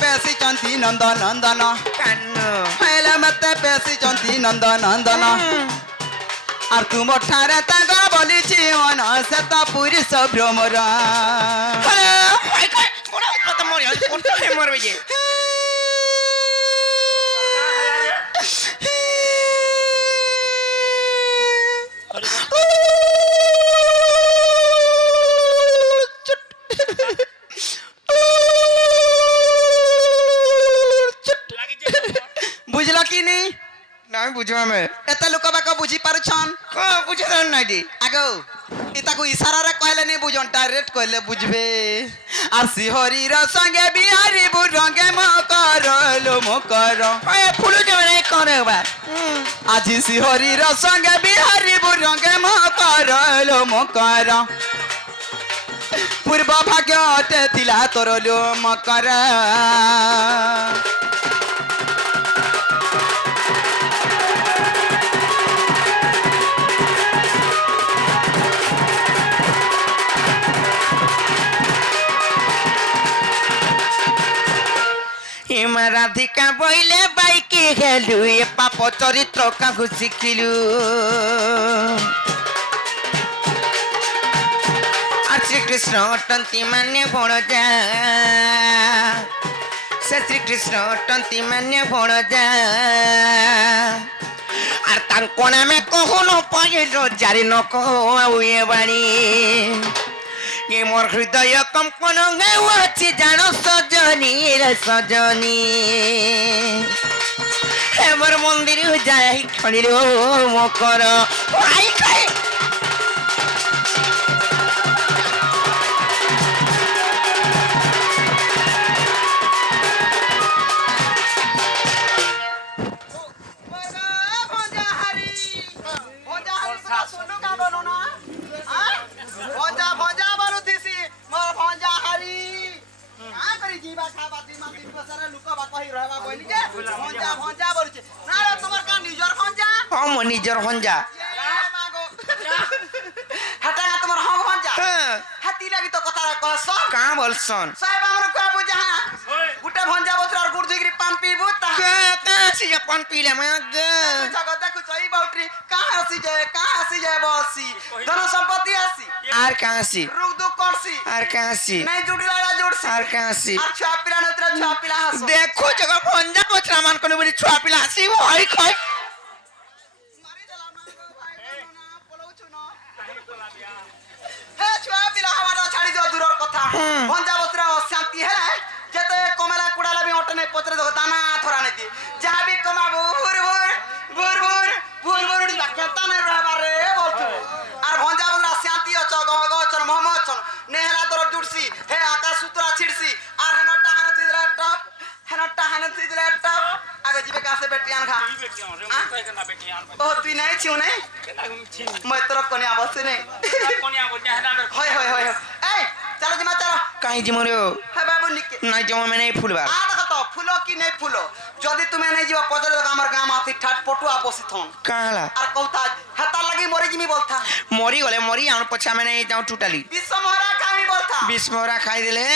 পেশি চন্তি নন্দ নন্দন কান্ন হেলে মতে পেশি চন্তি নন্দ নন্দন আর তুমর ঠারে তাঙ্গ বলিছি অন সেত পুরুষ ভ্রমর আরে ভাই কই কোন কথা মরি কোন মরবে যে বুঝল কি নি না আমি বুঝবা মে এত লোক বাক বুঝি পারছন কো বুঝে নাই দি আগো তাকে ইশারারে কইলে নি বুঝন ডাইরেক্ট কইলে বুঝবে আর শিহরির সঙ্গে বিহারি বুরঙ্গে মকর লো মকর ওই ফুলু যাবে না করে বা আজি শিহরির সঙ্গে বিহারি বুরঙ্গে মকর লো মকর পূর্ব ভাগ্যতে ଥିଲା তোর লো মকর হিমা রাধিকা বইলে বাইকে গেলু এ পাপ চরিত্র কাহু শিখিলু আর শ্রীকৃষ্ণ অটন্তি মানে বড়জা সে শ্রীকৃষ্ণ অটন্তি মানে বড়জা আর তাঙ্ক নামে কখনো পাইল জারি ন কৌ এ বাণী ये मोर हृदय कंपन गाउछि जानो सजनी रे सजनी हे मोर मंदिर जाय खणिरो मकर आई खाई নিজের হঞ্জা হাটা তোমার হং হঞ্জা হ্যাঁ হাতি লাগি তো কথা কস কা বলছন সাহেব আমরা কয়া বুঝা গুটা ভঞ্জা বছর আর গুড় দিগরি পান পিবু তা কা কা সি পান পিলে মগ জগত দেখু চই বাউটরি কা আসি যায় বসি ধন সম্পত্তি আসি আর কা আসি রোগ দুঃখ করছি আর কা আসি নাই জুড়িলা জুড়ছি আর কা আসি আর ছুয়া পিলা নতরা ছুয়া পিলা হাস দেখো জগ পঞ্জা বছর মান কোন বলি ছুয়া পিলা আসি ভাই খাই মারি দেলা না গো ভাই না পলউছু না হে ছুয়া পিলা আমারা ছাড়ি দিও দূরর কথা ভঞ্জা বছর অশান্তি হে যেতে কমলা কুড়ালা বি অটনে পত্রে দেখো দানা থরা নাই দি যাহা বি কমাবো ভুর উড়ি বাক্য তানে রহবারে বলছো আর ভঞ্জা বছর শান্তি অছ গগ অছর মোহাম্মদ অছন নেহলা তোর জুড়ছি হে আকাশ সূত্রা ছিড়ছি আর হেনটা হানে তিদরা টপ আগে জিবে কাছে বেটিয়ান খা ও তুই নাই ছিউ নাই মই তোর কনিয়া বসে নাই হয় এই চলো জিমা চলো কাই জিমরে হে বাবু নিকে নাই জমা মে নাই ফুলবা আ দেখো তো ফুলো কি নাই ফুলো যদি তুমি নাই যাও পজরে দেখো আমার গাঁ মাথি ঠাট পটুয়া বসি থন কালা আর কৌতা হেতা লাগি মরি জিমি বলতা মরি গলে মরি আন পছা মে নাই যাও টুটালি বিশ্ব মহারা কামি বলতা বিস্মরা খাই দিলে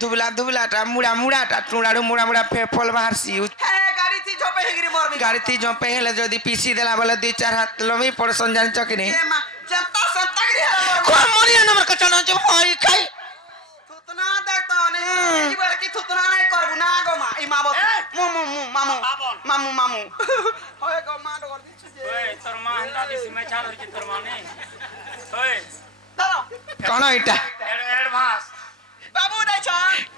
দুবলাটা মুড়াটা টুড়াড়ু মুড়া ফে ফল বাহারছি হে গাড়ি থি ঝপে হিগরি মরবি গাড়িতে জপে হেলে যদি পিসি দেলা বলে 2-4 হাত লমি পড়সন জানি চকিনি এ মা জন্তা গিরি হেলা কো মরি নম্বর কচন যে ভাই খাই থুতনা দেখ তো নে এই বলে কি থুতনা নাই করবু না গো মা এই মা বস মামু হয় গো মা ডর দিছু যে ওই তোর মা হন্দা দিছি মে ছাড় হইছে তোর মা নে ওই দাও কোন এটা অ্যাডভান্স বাবু দাইছ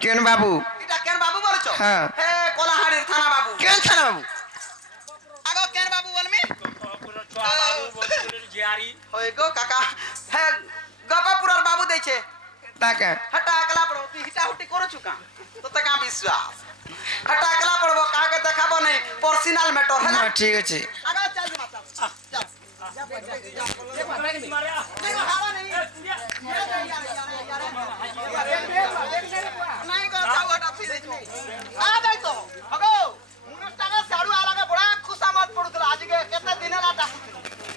কেন বাবু এটা কেন বাবু বলছো হ্যাঁ। হে কলাহাড়ির থানা বাবু কেন থানা বাবু আগো কেন বাবু বলমি পুরো ছোয়া বাবু বলছিল জিয়ারি হয় গো কাকা হে গপাপুরার বাবু দেইছে টাকা হটা আকলা পড়ো তুই হিটা হুটি করছু কা তোতে কা বিশ্বাস হটা আকলা পড়বো কাকে দেখাবো নাই পার্সোনাল ম্যাটার হ্যাঁ হ্যাঁ ঠিক আছে আগা চল দি মাতা চল হাওয়া নেই নাই গো ছাওটা ফি দেইছো আ দাইতো হগো মুনস টাকা সাড়ু আলাগা বড়া খুশামত পড়ুতলা আজকে কেতে দিনে লা ডাকু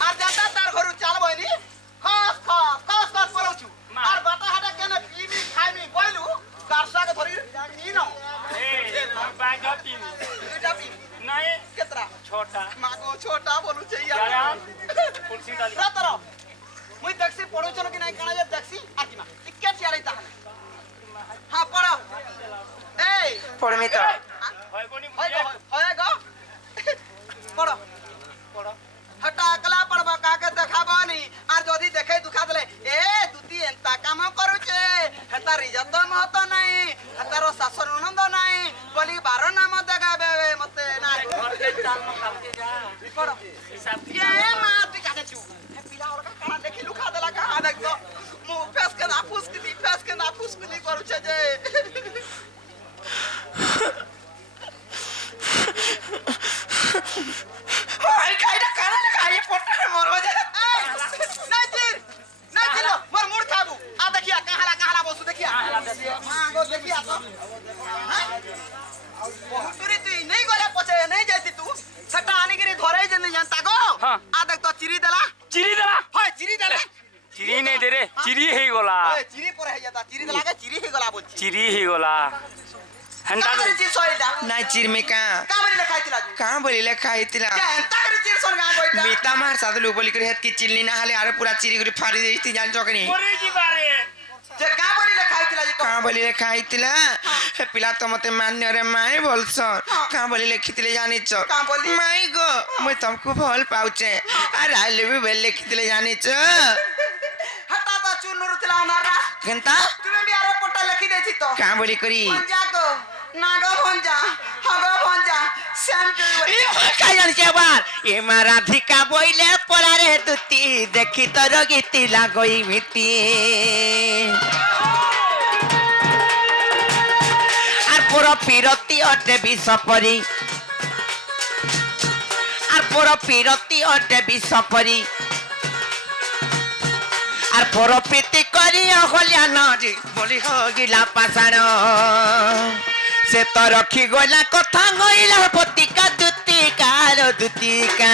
আর জানতা তার ঘরু চাল বইনি খস পড়াউছু আর বাটা হাটা কেনে পিমি খাইমি বইলু গারসাকে ধরি নি ন नहीं केतरा छोटा मागो छोटा बोलू छे क्या यार यार कुर्सी डाली रतर मुई देखसी पढु छन कि नाही काना जे देखसी आजिमा टिके छियारै ताहने हां पढो ए পড়মি তো होय कोणी होय बुझे गो होय गो पढो पड़ो हटा अकला पढ़बा काके देखाबानी आर जदी देखे दुखा देले ए दुती एंता काम करू छे हेतार इज्जत महत नाही हेतार शासन नंद नाही बोली 12 नाम देगाबे मते ना घर के चाल में खाल के जा पढ़ो हिसाब ये मा तू काके छु ए पिला और का काना देखि लुखा देला का देख दो मु फेस के ना फुस के नी करू छे जे ওই খাইটা কানা না খাইয়ে পড়তে মরব যে नहीं चिल्लो मोर मुड़ खाबू आ देखिया कहाला बसु देखिया हां गो देखिया तो बहुत दूरी तू नहीं गला पछे नहीं जाती तू सटा आने गिरी धरे जन जानता गो हाँ। आ देख तो चिरी देला चिरी देला होय चिरी देला चिरी नहीं दे रे चिरी ही गोला ओए चिरी पर है जाता चिरी देला के चिरी ही गला बोलची चिरी ही गोला हंटा कामरी चीज सोइदा না চিরমিকা कामरी লেখাইতিলা যে কাঁ বলিলে খাইতিলা এন্তা করে চির সন গা কইতা মিতা মার সাদলু বলি করে হেত কি চিল্লি না হলে আর পুরা চিরি করে ফাড়ি দেইতি জান চকনি मोरे जी बारे যে কামরি লেখাইতিলা যে কাঁ বলিলে খাইতিলা হে পিলা তো মতে মান্য রে মাই বলছ কাঁ বলি লেখিতিলে জানিছ কাঁ বলি? মাই গো মুই তমকু ভাল পাউছে আর আই লাভ ইউ বেল লেখিতিলে জানিছ हटा दा चुनुर तिला नारा কেনতা তুমি বি আরে পটা লিখি দেছি তো কাঁ বলি করি ভঞ্জা গো নাগো ভঞ্জা হাগো ভঞ্জা শ্যাম তুই কাই জানিছে আবার এ মা রাধিকা বইলে পড়ারে দুতি দেখি তোর গীতি লাগই মিতি আর পুরো পিরতি অটে বিষপরি আর পুরো পিরতি অটে বিষপরি আর পুরো প্রীতি করি হলিয়া নজি বলি হগিলা পাষাণ সে তো রখি গলা কথা গইলা পতিকা দুতিকার দুতিকা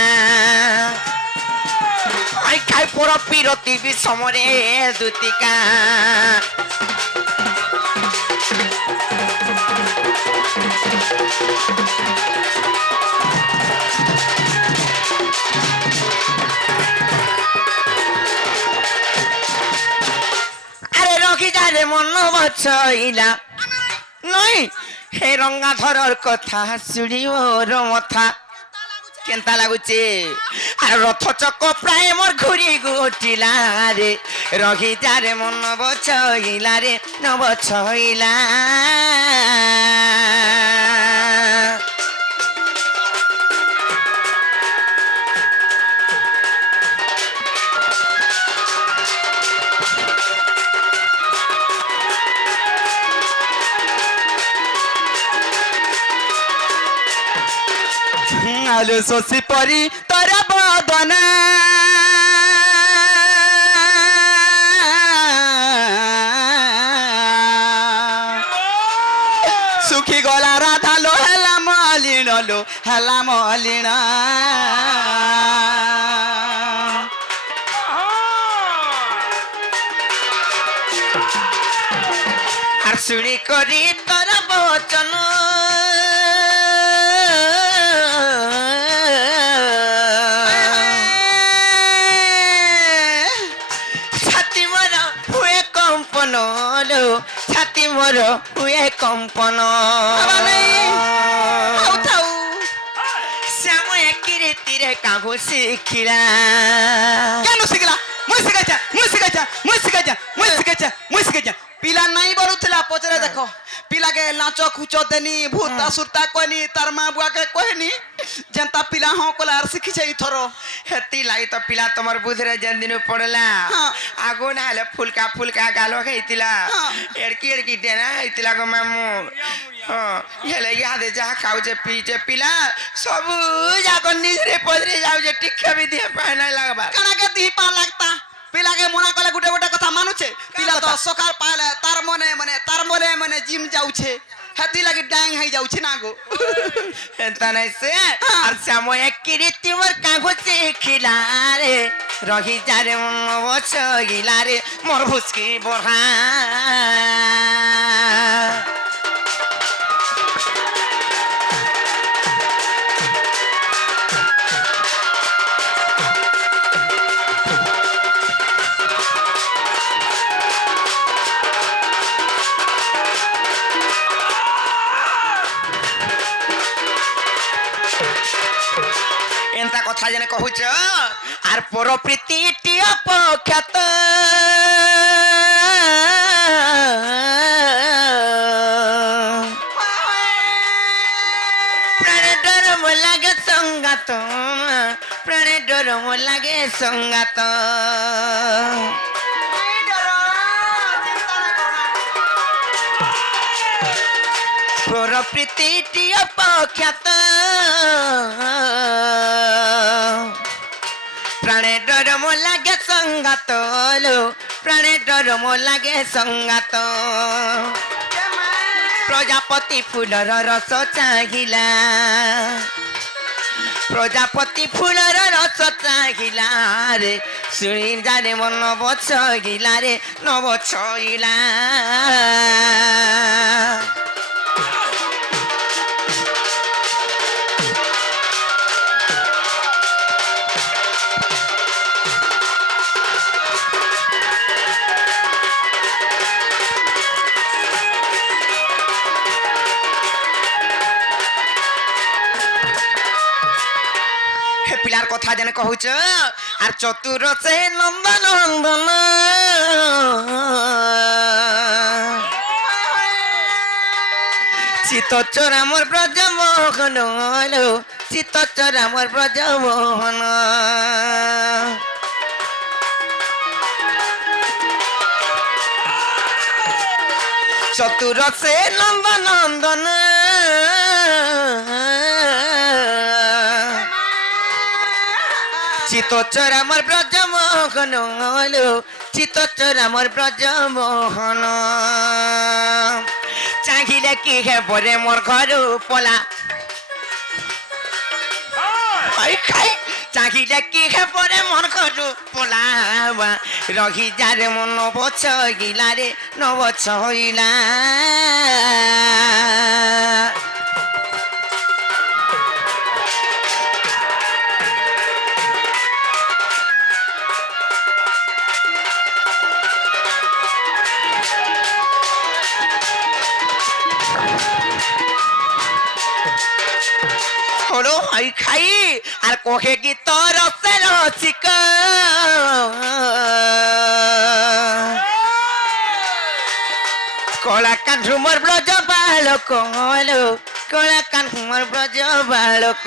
আই খাই পুরো পিরতি বিষমরে দুতিকা আরে রকি যারে মন বছইলা নই হে রঙ্গা ধরর কথা শুড়িওর মথা কেনতা লাগুছে আর রথ চক প্রায় মোর ঘুরি গুটিলা রে রকি যারে মন বছইলা রে ন বছইলা আলো শশী পরি তোর বদনা সুখী গলা রাধা লো হেলা মলিন লো হেলা মলিন আর শুনি করি তোর বচন ছাতি মর হুয়ে কম্পন লো ছাতি মর হুয়ে কম্পন শ্যাম একিরে তীরে কাহু শিখিলা কেন শিখলা মুই শিখাইছা পিলা নাই বলুଥିଲା পচরে দেখো পিলাকে নাচ খুচ দেনি ভূতা সুরতা কইনি তার মা বুয়াকে কইনি যেনতা পিলা হঁ কলা আর শিখিছে ইথর হেতি লাগি তো পিলা তোমার বুধরে যেন দিন পড়লা হ্যাঁ। আগু না হলে ফুলকা ফুলকা গালো খাইতিলা হ্যাঁ। এড়কি এড়কি ডেনা খাইতিলা গো মামু হ্যাঁ হেলে হাতে যাহা খাউছে পিছে পিলা সবু যাক নিজরে পদরে যাউছে টিকা বি দিয়ে পায় নাই লাগবা কানাকে দিহি পা লাগতা পিলাকে মনা কলে গুটে গুটে কথা মানুছে পিলা তো সকাল পাইলে তার মনে জিম যাউছে হেতি লাগি ডাং হাই যাউছে না গো এন্তা নাই সে আর শ্যাম একিরে তোমার কাগো শিখিলা রে রহি যারে মন বছগিলা রে মোর ভুসকি বড়া কেনটা কথা জানে কহুছ আর পর প্রীতি টি অপখ্যাত প্রাণে ডর মো লাগে সঙ্গাত প্রাণে ডর মো লাগে সঙ্গাত এই ডরো, চিন্তা না করো না। পর প্রীতি টি অপখ্যাত প্রাণে ডর মো লাগে সঙ্গাত লো প্রাণে ডর মো লাগে সঙ্গাত এ মা, প্রজাপতি ফুলর রস চাহিলা প্রজাপতি ফুলর রস চাহিলা রে শুনি জানে মন বছইলা রে নবছইলা হে পিলার কথা জানে কহুছ আর চতুর সে নন্দন নন্দন চিতচর আমার ব্রজ মোহন চিতচর আমার ব্রজ মোহন চতুর সে নন্দন নন্দন চিতচর আমার ব্রজ মোহন চিতচর আমার ব্রজ মোহন চাহিলে কি হে বরে মোর ঘরু পলা খাই খাই চাহিলে কি হে বরে মোর ঘরু পলাবা রহি যারে মন নবছ গিলা রে নবছ হইলা হলো হাই খাই আর কোহে কি তোর রসিক কলা কান্ঠু মোর ব্রজ বালক কলা কান্ঠু মোর ব্রজ বালক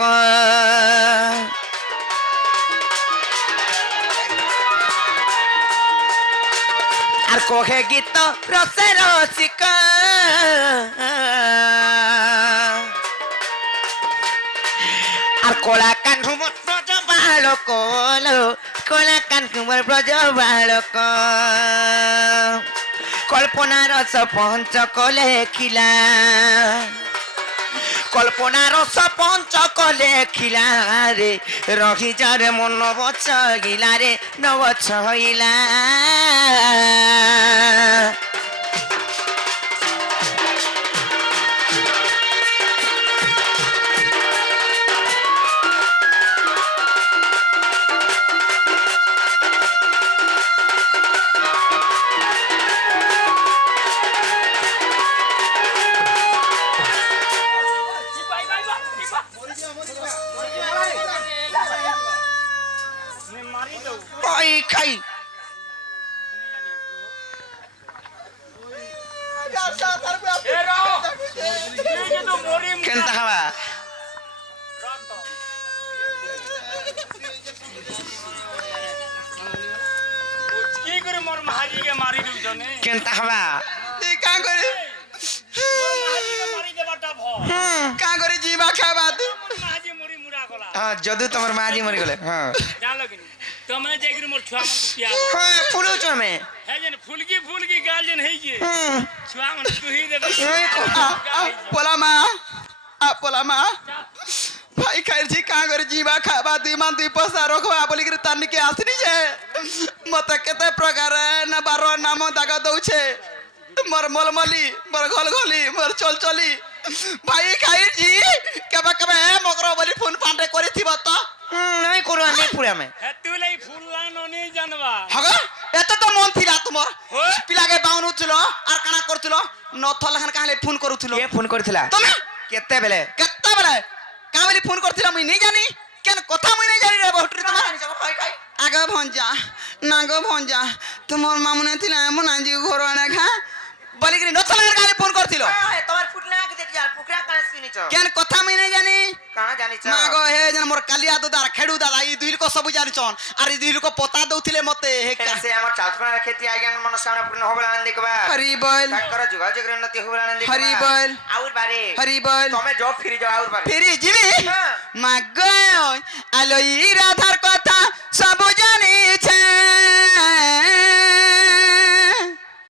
আর কোহে গীত রসে রসিক আর কলা কান্ঠু মোর ব্রজ বালক কলা কান্ঠু মোর ব্রজ বালক কল্পনা রস পঞ্চক লেখিলা কল্পনা রস পঞ্চক লেখিলা রে রহি যারে মন বছ গিলা রে নবছ হইলা ওই খাই কেনতা হবা কি করে মোর মাহাজিকে মারি দিউছনে কেনতা হবা তুই কাঁ করে মোর মাহাজিকে মারি দেবাটা ভয় কাঁ করে জিবা খাবা তুই মোর মাহাজি মরি মুরা গলা হ্যাঁ যদু তোমার মাঝি মরি গলে হ্যাঁ জানলো কি তুমি যাইকি মোর ছুয়া মন পিয়া হ্যাঁ ফুলুছ আমি হে যেন ফুলকি গাল যেন হেই যে ছুয়া মন তুই দেবে পোলামা পোলামা ভাই খাইছি কাঁ করে জিবা খাবা দুই মান দুই পয়সা রখবা বলিকি তার নিকে আসনি যে মতে কেতে প্রকার না বার নাম দাগা দউছে মোর মলমলি মোর গলগলি মোর চলচলি ভাই খাইছি কেবা কেবা মগর বলি ফোন ফান্ডে করিথিব তো নাই করো আমি পুরে আমি হে তুই লাই ফুল লানো নি জানবা হগা এত তো মন থিলা তোমার হয়? পিলাকে বাউনুছিল আর কানা করছিল নথল হান কাহলে ফোন করুছিল কে ফোন করিছিলা তুমি কেতে বেলে কেতে বেলে কামলি ফোন করছিল মুই নি জানি কেন কেন কথা মুই নাই জানি রে বহুটুরি তোমার হয় খাই আগে ভঞ্জা না গো ভঞ্জা তোমার মামুনে ଥିଲା এমন আଜି ঘর আনে খা বলিকি নথলার গাড়ি ফোন করছিল তোমার ফুটনা কে দেখি আর পুকরা কানে শুনিছ কেন কথা মুই নাই জানি কানা জানিছ মা গো হে যেন মোর কালিয়া দাদা আর খেড়ু দাদা এই দুই লোক ସବୁ জানিছন আর এই দুই লোক পতা দউଥିଲେ মতে হে সে আমার চাচপনার ক্ষেত্রে আজ্ঞান মনস্কামনা পূর্ণ হবে না দেখবা হরি বল তাকর যোগাযোগের উন্নতি হবে না দেখবা হরি বল আউর বারে হরি বল তুমি জব ফিরে যাও আউর বারে ফেরি জিবি হ্যাঁ। মা গো আলো ই রাধার